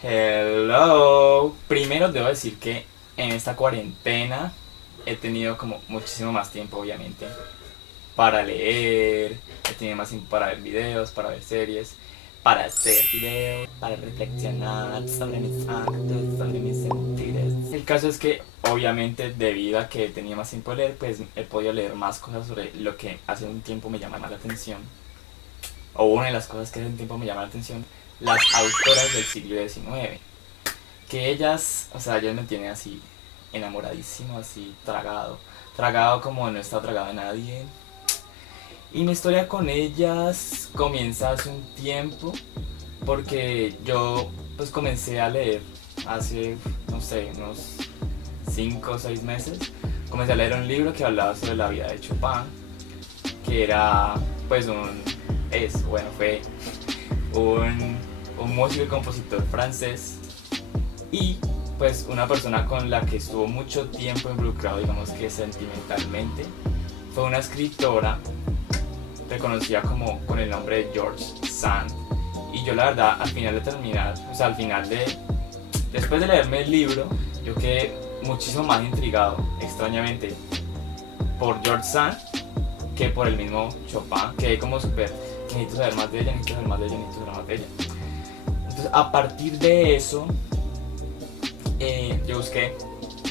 Hello. Primero debo decir que en esta cuarentena he tenido como muchísimo más tiempo, obviamente, para leer, he tenido más tiempo para ver videos, para ver series, para hacer videos, para reflexionar sobre mis actos, sobre mis sentires. El caso es que, obviamente, debido a que he tenido más tiempo de leer, pues he podido leer más cosas sobre lo que hace un tiempo me llama más la atención, o una de las cosas que hace un tiempo me llama la atención, las autoras del siglo XIX. Que ellas, o sea, ellas me tienen así enamoradísimo, así tragado, tragado como no está tragado de nadie. Y mi historia con ellas comienza hace un tiempo, porque yo pues comencé a leer hace, no sé, unos 5 o 6 meses. Comencé a leer un libro que hablaba sobre la vida de Chopin, que era pues fue un, un músico y compositor francés y pues una persona con la que estuvo mucho tiempo involucrado, digamos que sentimentalmente, fue una escritora reconocida como con el nombre de George Sand. Y yo la verdad al final de terminar, o sea, después de leerme el libro, yo quedé muchísimo más intrigado, extrañamente, por George Sand que por el mismo Chopin. Quedé como súper, necesito saber más de ella, necesito saber más de ella, necesito saber más de ella. Entonces a partir de eso, yo busqué,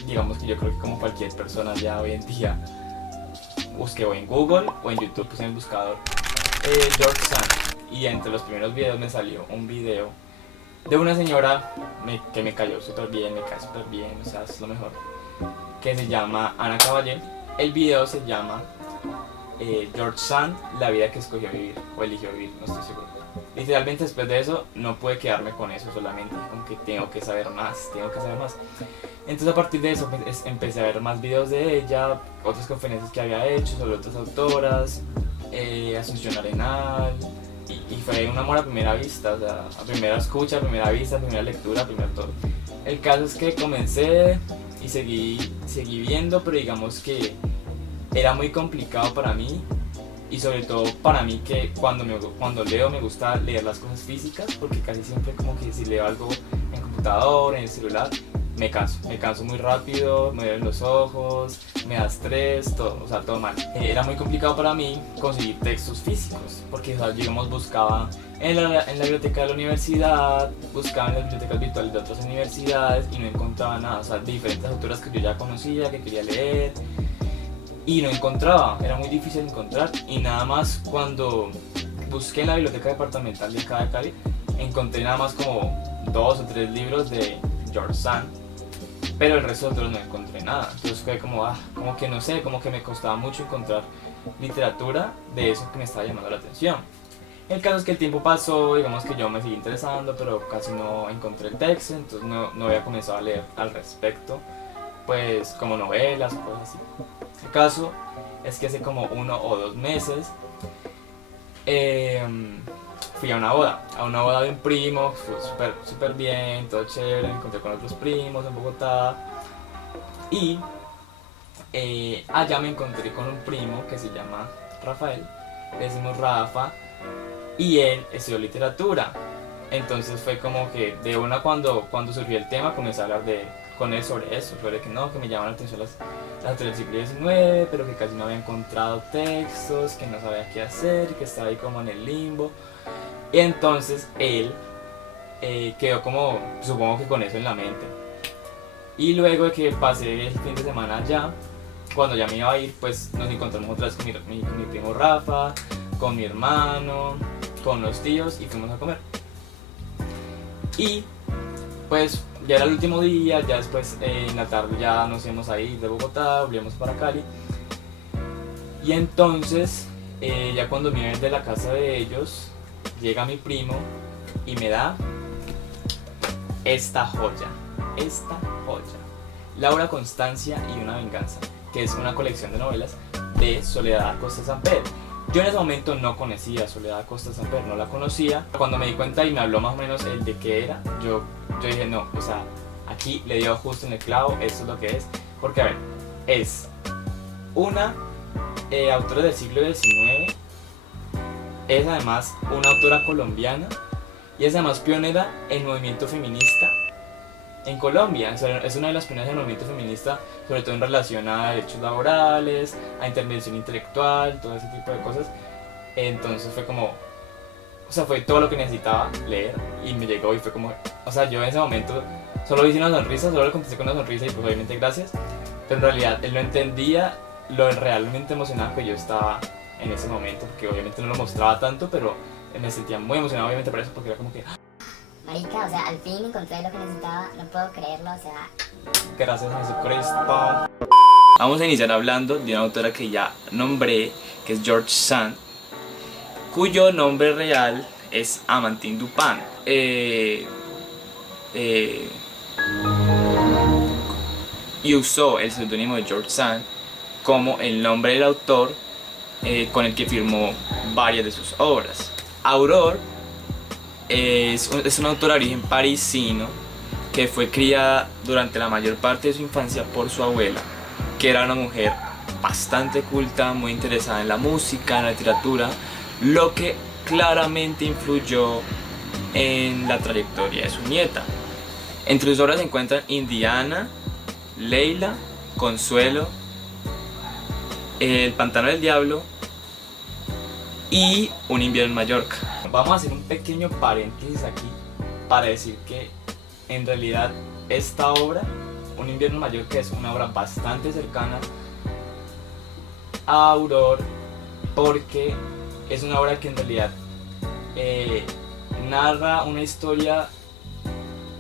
digamos que yo creo que como cualquier persona ya hoy en día, busqué o en Google o en YouTube, puse en el buscador George Sand, y entre los primeros videos me salió un video de una señora que me cayó súper bien, me cae súper bien, o sea, es lo mejor, que se llama Ana Caballé. El video se llama George Sand, la vida que escogió vivir o eligió vivir, no estoy seguro. Literalmente después de eso no pude quedarme con eso solamente, como que tengo que saber más, tengo que saber más. Entonces a partir de eso pues, empecé a ver más videos de ella, otras conferencias que había hecho sobre otras autoras, Asunción Arenal, y fue un amor a primera vista, o sea, a primera escucha, a primera vista, a primera lectura, a primer todo. El caso es que comencé y seguí viendo, pero digamos que era muy complicado para mí, y sobre todo para mí que cuando leo me gusta leer las cosas físicas, porque casi siempre como que si leo algo en computador, en el celular, me canso muy rápido, me duelen los ojos, me da estrés, todo, o sea, todo mal. Era muy complicado para mí conseguir textos físicos, porque o sea, digamos buscaba en la biblioteca de la universidad, buscaba en las bibliotecas virtuales de otras universidades y no encontraba nada, o sea, diferentes autoras que yo ya conocía, que quería leer, y no encontraba, era muy difícil encontrar. Y nada más cuando busqué en la biblioteca departamental de acá de Cali, encontré nada más como 2 o 3 libros de George Sand, pero el resto de otros no encontré nada. Entonces fue como que no sé, como que me costaba mucho encontrar literatura de eso que me estaba llamando la atención. El caso es que el tiempo pasó, digamos que yo me seguí interesando, pero casi no encontré el texto, entonces no había comenzado a leer al respecto, pues como novelas o cosas así. El caso es que hace como 1 o 2 meses fui a una boda de un primo, fue súper bien, todo chévere, me encontré con otros primos en Bogotá, y allá me encontré con un primo que se llama Rafael, le decimos Rafa, y él estudió literatura. Entonces fue como que de una cuando surgió el tema comencé a hablar con él sobre eso, sobre que no, que me llaman la atención las autores del siglo XIX, pero que casi no había encontrado textos, que no sabía qué hacer, que estaba ahí como en el limbo. Y entonces él quedó como, supongo que con eso en la mente. Y luego de que pasé el fin de semana allá, cuando ya me iba a ir, pues nos encontramos otra vez con mi primo Rafa, con mi hermano, con los tíos, y fuimos a comer. Y pues ya era el último día, ya después en la tarde ya nos íbamos a ir de Bogotá, volvíamos para Cali. Y entonces, ya cuando me iba de la casa de ellos, llega mi primo y me da esta joya, Laura Constancia y una venganza, que es una colección de novelas de Soledad Acosta Samper. Yo en ese momento no conocía a Soledad Acosta Samper, no la conocía. Cuando me di cuenta y me habló más o menos el de qué era, yo dije no, o sea, aquí le dio justo en el clavo, eso es lo que es. Porque a ver, es una autora del siglo XIX, es además una autora colombiana y es además pionera en movimiento feminista en Colombia. O sea, es una de las pioneras del movimiento feminista, sobre todo en relación a derechos laborales, a intervención intelectual, todo ese tipo de cosas. Entonces fue como, o sea, fue todo lo que necesitaba leer y me llegó y fue como, o sea, yo en ese momento solo hice una sonrisa, solo le contesté con una sonrisa y pues obviamente gracias, pero en realidad él no entendía lo realmente emocionado que yo estaba en ese momento, porque obviamente no lo mostraba tanto, pero me sentía muy emocionado obviamente por eso, porque era como que marica, o sea, al fin encontré lo que necesitaba, no puedo creerlo, o sea... gracias a Jesucristo. Vamos a iniciar hablando de una autora que ya nombré, que es George Sand, cuyo nombre real es Amandine Dupin. Y usó el seudónimo de George Sand como el nombre del autor con el que firmó varias de sus obras. Aurore es una autora de origen parisino que fue criada durante la mayor parte de su infancia por su abuela, que era una mujer bastante culta, muy interesada en la música, en la literatura, lo que claramente influyó en la trayectoria de su nieta. Entre sus obras se encuentran Indiana, Leila, Consuelo, El pantano del diablo y Un invierno en Mallorca. Vamos a hacer un pequeño paréntesis aquí para decir que en realidad esta obra, Un invierno en Mallorca, es una obra bastante cercana a Aurore, porque es una obra que en realidad narra una historia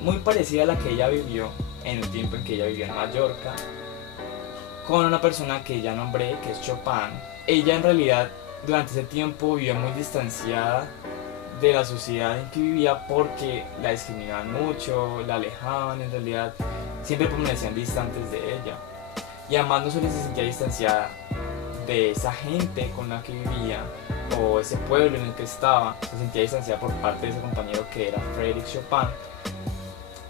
muy parecida a la que ella vivió en el tiempo en que ella vivió en Mallorca, con una persona que ya nombré, que es Chopin. Ella en realidad durante ese tiempo vivió muy distanciada de la sociedad en que vivía porque la discriminaban mucho, la alejaban, en realidad siempre permanecían distantes de ella. Y además no solo se sentía distanciada de esa gente con la que vivía o ese pueblo en el que estaba, se sentía distanciada por parte de ese compañero que era Frédéric Chopin,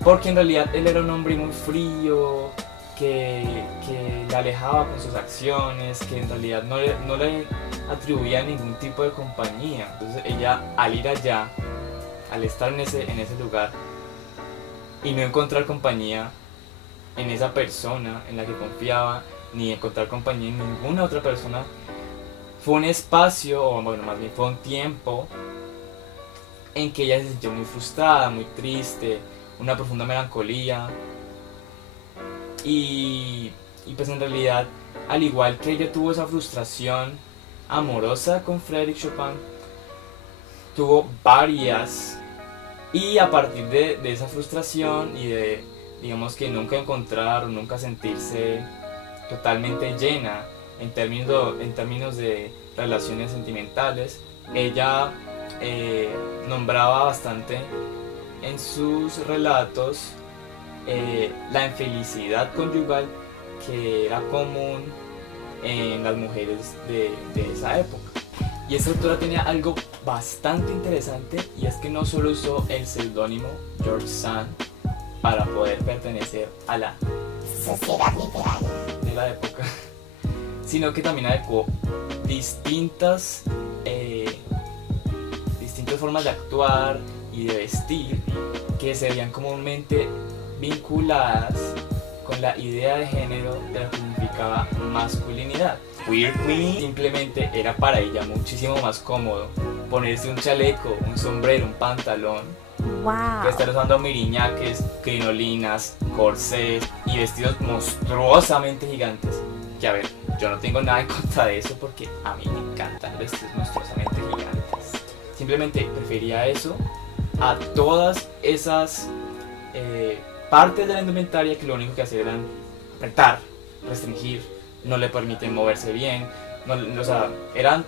porque en realidad él era un hombre muy frío, que la alejaba con sus acciones, que en realidad no le atribuía ningún tipo de compañía. Entonces ella, al ir allá, al estar en ese lugar y no encontrar compañía en esa persona en la que confiaba, ni encontrar compañía en ninguna otra persona, fue un espacio, o bueno, más bien fue un tiempo en que ella se sintió muy frustrada, muy triste, una profunda melancolía. Y pues en realidad, al igual que ella tuvo esa frustración amorosa con Frédéric Chopin, tuvo varias, y a partir de esa frustración y de, digamos, que nunca encontrar o nunca sentirse totalmente llena en términos de relaciones sentimentales, ella nombraba bastante en sus relatos la infelicidad conyugal que era común en las mujeres de esa época. Y esta autora tenía algo bastante interesante, y es que no solo usó el seudónimo George Sand para poder pertenecer a la sociedad literaria de la época, sino que también adecuó distintas formas de actuar y de vestir que se veían comúnmente vinculadas con la idea de género de lo que significaba masculinidad. Queer Queen simplemente era para ella muchísimo más cómodo ponerse un chaleco, un sombrero, un pantalón, que estar usando miriñaques, crinolinas, corsés y vestidos monstruosamente gigantes. Que a ver, yo no tengo nada en contra de eso porque a mí me encantan los vestidos monstruosamente gigantes. Simplemente prefería eso a todas esas partes de la indumentaria que lo único que hacían era apretar, restringir, no le permiten moverse bien, o sea, eran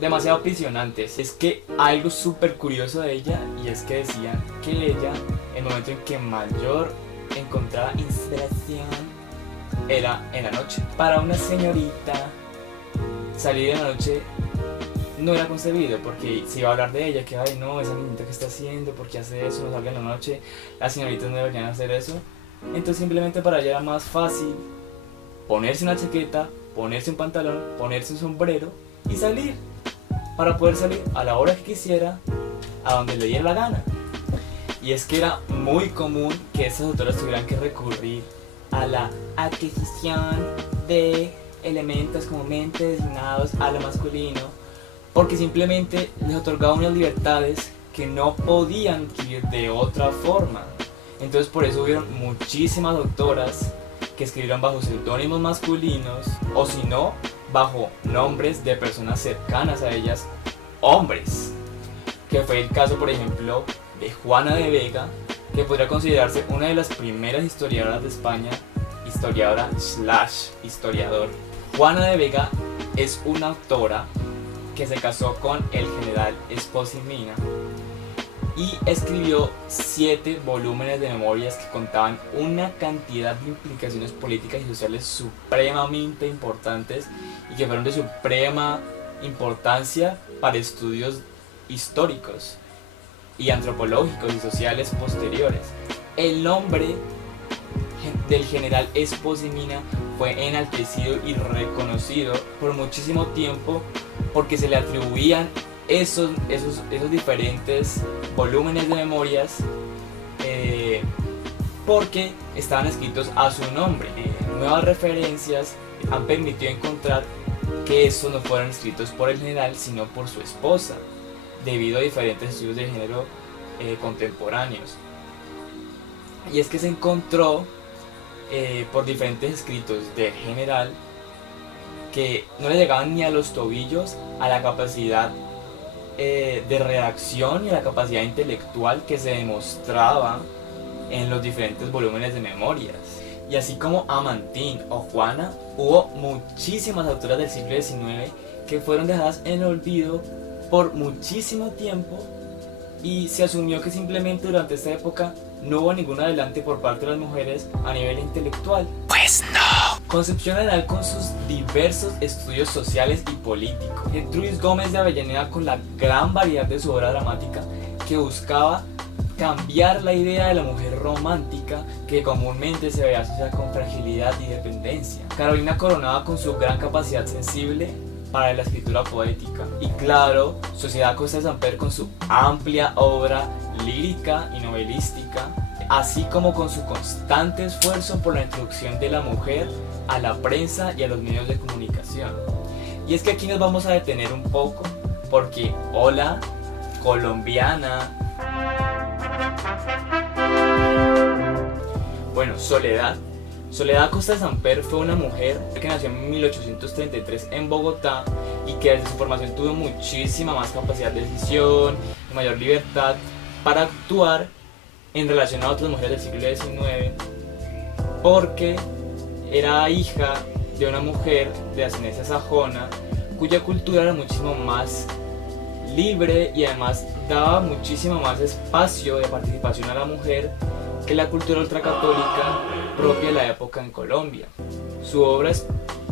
demasiado aprisionantes. Es que algo súper curioso de ella, y es que decían que ella, el momento en que mayor encontraba inspiración era en la noche. Para una señorita, salir en la noche no era concebido, porque se iba a hablar de ella, que ay no, esa niñita que está haciendo, ¿por qué hace eso? No salga en la noche, las señoritas no deberían hacer eso. Entonces simplemente para ella era más fácil ponerse una chaqueta, ponerse un pantalón, ponerse un sombrero y salir, para poder salir a la hora que quisiera, a donde le diera la gana. Y es que era muy común que estas autoras tuvieran que recurrir a la adquisición de elementos comúnmente designados a lo masculino, porque simplemente les otorgaba unas libertades que no podían adquirir de otra forma. Entonces por eso hubieron muchísimas autoras que escribieron bajo seudónimos masculinos, o si no, bajo nombres de personas cercanas a ellas, hombres, que fue el caso por ejemplo de Juana de Vega, que podría considerarse una de las primeras historiadoras de España, historiadora / historiador. Juana de Vega es una autora que se casó con el general Espoz y Mina y escribió 7 volúmenes de memorias que contaban una cantidad de implicaciones políticas y sociales supremamente importantes y que fueron de suprema importancia para estudios históricos y antropológicos y sociales posteriores. El nombre del general Espoz y Mina fue enaltecido y reconocido por muchísimo tiempo porque se le atribuían esos diferentes volúmenes de memorias porque estaban escritos a su nombre. Nuevas referencias han permitido encontrar que estos no fueron escritos por el general sino por su esposa, debido a diferentes estudios de género contemporáneos. Y es que se encontró por diferentes escritos del general que no le llegaban ni a los tobillos a la capacidad de redacción y a la capacidad intelectual que se demostraba en los diferentes volúmenes de memorias. Y así como Amantín o Juana, hubo muchísimas autoras del siglo XIX que fueron dejadas en el olvido por muchísimo tiempo y se asumió que simplemente durante esta época no hubo ningún adelante por parte de las mujeres a nivel intelectual. Pues no. Concepción Arenal con sus diversos estudios sociales y políticos. Gertrudis Gómez de Avellaneda con la gran variedad de su obra dramática que buscaba cambiar la idea de la mujer romántica que comúnmente se veía asociada con fragilidad y dependencia. Carolina Coronada con su gran capacidad sensible para la escritura poética. Y claro, Sociedad Costa de Samper con su amplia obra lírica y novelística, así como con su constante esfuerzo por la introducción de la mujer a la prensa y a los medios de comunicación. Y es que aquí nos vamos a detener un poco, porque hola, colombiana. Bueno, Soledad Costa de Samper fue una mujer que nació en 1833 en Bogotá y que desde su formación tuvo muchísima más capacidad de decisión y mayor libertad para actuar en relación a otras mujeres del siglo XIX, porque era hija de una mujer de ascendencia sajona cuya cultura era muchísimo más libre y además daba muchísimo más espacio de participación a la mujer que la cultura ultracatólica propia de la época en Colombia. Su obra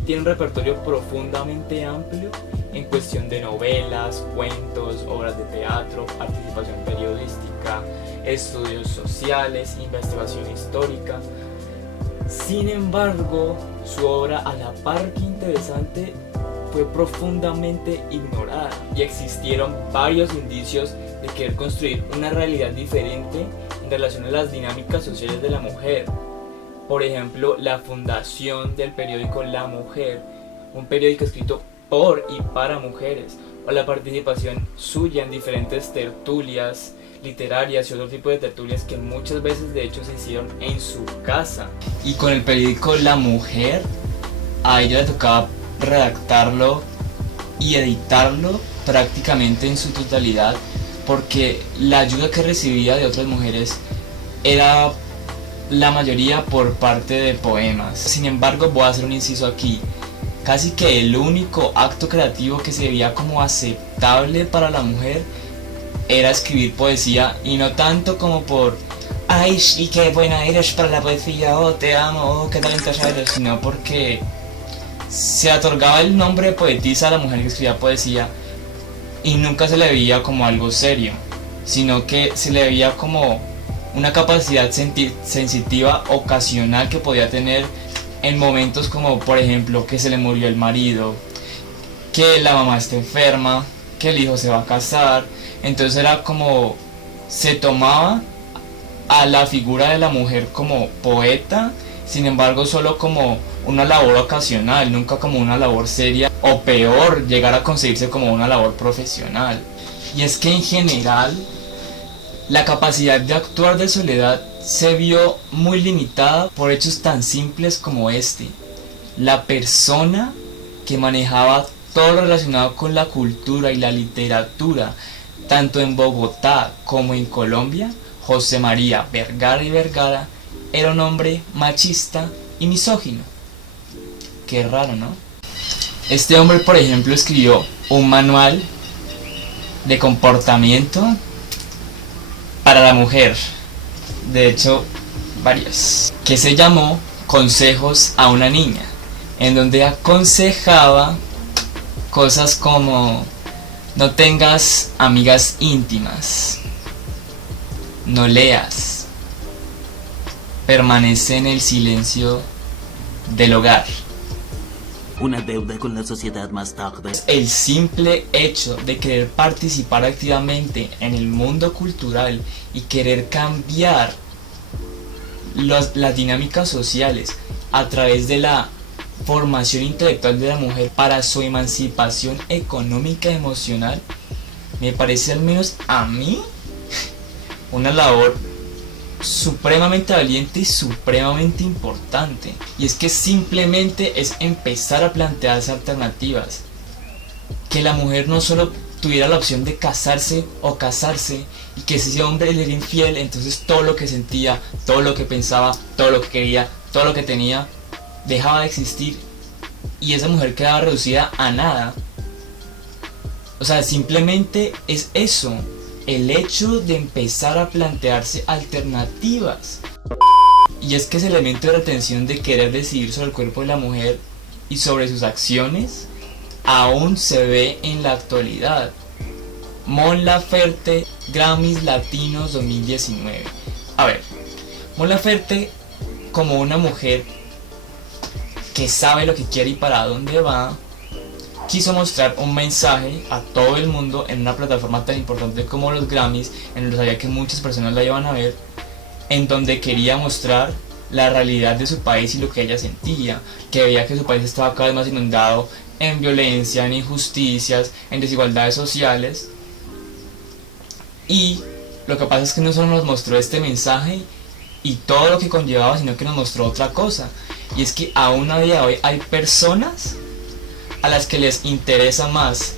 tiene un repertorio profundamente amplio en cuestión de novelas, cuentos, obras de teatro, participación periodística, estudios sociales, investigación histórica. Sin embargo, su obra, a la par que interesante, fue profundamente ignorada y existieron varios indicios de querer construir una realidad diferente en relación a las dinámicas sociales de la mujer. Por ejemplo, la fundación del periódico La Mujer, un periódico escrito por y para mujeres, o la participación suya en diferentes tertulias literarias y otro tipo de tertulias que muchas veces de hecho se hicieron en su casa. Y con el periódico La Mujer, a ella le tocaba redactarlo y editarlo prácticamente en su totalidad, porque la ayuda que recibía de otras mujeres era la mayoría por parte de poemas. Sin embargo, voy a hacer un inciso aquí. Casi que el único acto creativo que se veía como aceptable para la mujer era escribir poesía, y no tanto como por ¡ay, sí, qué buena eres para la poesía! ¡Oh, te amo! ¡Oh, qué talentosa eres! Sino porque se otorgaba el nombre de poetisa a la mujer que escribía poesía y nunca se le veía como algo serio, sino que se le veía como una capacidad sensitiva ocasional que podía tener en momentos como, por ejemplo, que se le murió el marido, que la mamá está enferma, que el hijo se va a casar. Entonces era como se tomaba a la figura de la mujer como poeta, sin embargo solo como una labor ocasional, nunca como una labor seria, o peor, llegar a concebirse como una labor profesional. Y es que en general la capacidad de actuar de Soledad se vio muy limitada por hechos tan simples como este. La persona que manejaba todo lo relacionado con la cultura y la literatura, tanto en Bogotá como en Colombia, José María Vergara y Vergara, era un hombre machista y misógino. Qué raro, ¿no? Este hombre, por ejemplo, escribió un manual de comportamiento para la mujer, de hecho varios, que se llamó Consejos a una niña, en donde aconsejaba cosas como: no tengas amigas íntimas, no leas, permanece en el silencio del hogar. Una deuda con la sociedad más tarde. El simple hecho de querer participar activamente en el mundo cultural y querer cambiar las dinámicas sociales a través de la formación intelectual de la mujer para su emancipación económica y emocional, me parece, al menos a mí, una labor supremamente valiente y supremamente importante. Y es que simplemente es empezar a plantearse alternativas, que la mujer no solo tuviera la opción de casarse o casarse, y que si ese hombre le era infiel, entonces todo lo que sentía, todo lo que pensaba, todo lo que quería, todo lo que tenía dejaba de existir y esa mujer quedaba reducida a nada. O sea, simplemente es eso, el hecho de empezar a plantearse alternativas. Y es que ese elemento de retención de querer decidir sobre el cuerpo de la mujer y sobre sus acciones aún se ve en la actualidad. Mon Laferte, Grammys Latinos 2019. A ver, Mon Laferte, como una mujer que sabe lo que quiere y para dónde va, quiso mostrar un mensaje a todo el mundo en una plataforma tan importante como los Grammys, en donde sabía que muchas personas la iban a ver, en donde quería mostrar la realidad de su país y lo que ella sentía, que veía que su país estaba cada vez más inundado en violencia, en injusticias, en desigualdades sociales. Y lo que pasa es que no solo nos mostró este mensaje y todo lo que conllevaba, sino que nos mostró otra cosa, y es que aún a día de hoy hay personas a las que les interesa más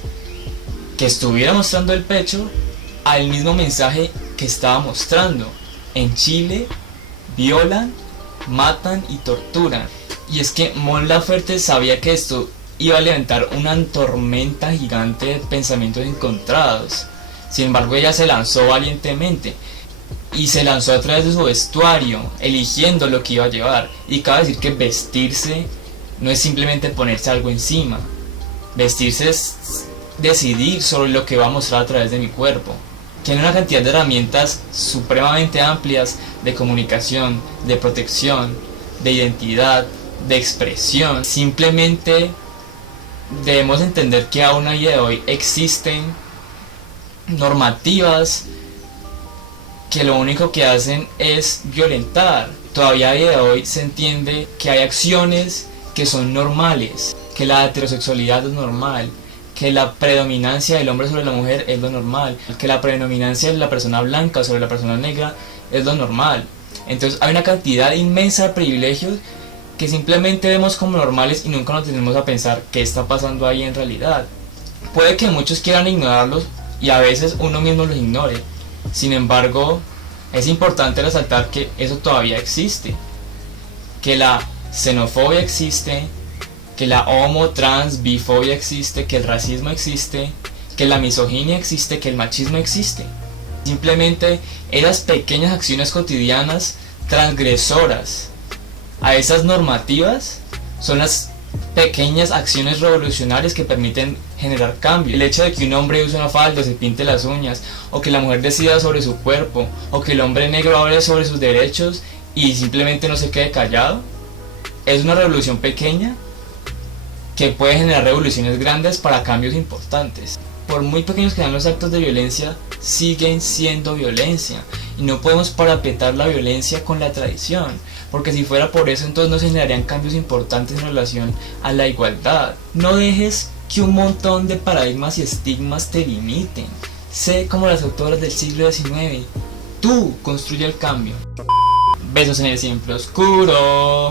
que estuviera mostrando el pecho al mismo mensaje que estaba mostrando. En Chile violan, matan y torturan. Y es que Mon Laferte sabía que esto iba a levantar una tormenta gigante de pensamientos encontrados. Sin embargo, ella se lanzó valientemente y se lanzó a través de su vestuario, eligiendo lo que iba a llevar. Y cabe decir que vestirse no es simplemente ponerse algo encima. Vestirse es decidir sobre lo que va a mostrar a través de mi cuerpo. Tiene una cantidad de herramientas supremamente amplias de comunicación, de protección, de identidad, de expresión. Simplemente debemos entender que aún a día de hoy existen normativas que lo único que hacen es violentar. Todavía a día de hoy se entiende que hay acciones que son normales, que la heterosexualidad es normal, que la predominancia del hombre sobre la mujer es lo normal, que la predominancia de la persona blanca sobre la persona negra es lo normal. Entonces hay una cantidad inmensa de privilegios que simplemente vemos como normales y nunca nos detenemos a pensar qué está pasando ahí en realidad. Puede que muchos quieran ignorarlos y a veces uno mismo los ignore. Sin embargo, es importante resaltar que eso todavía existe, que la xenofobia existe, que la homo, trans, bifobia existe, que el racismo existe, que la misoginia existe, que el machismo existe. Simplemente esas pequeñas acciones cotidianas transgresoras a esas normativas son las pequeñas acciones revolucionarias que permiten generar cambio. El hecho de que un hombre use una falda, se pinte las uñas, o que la mujer decida sobre su cuerpo, o que el hombre negro hable sobre sus derechos y simplemente no se quede callado, es una revolución pequeña que puede generar revoluciones grandes para cambios importantes. Por muy pequeños que sean los actos de violencia, siguen siendo violencia. Y no podemos parapetar la violencia con la tradición, porque si fuera por eso entonces no se generarían cambios importantes en relación a la igualdad. No dejes que un montón de paradigmas y estigmas te limiten. Sé como las autoras del siglo XIX. Tú construye el cambio. Besos en el siempre oscuro.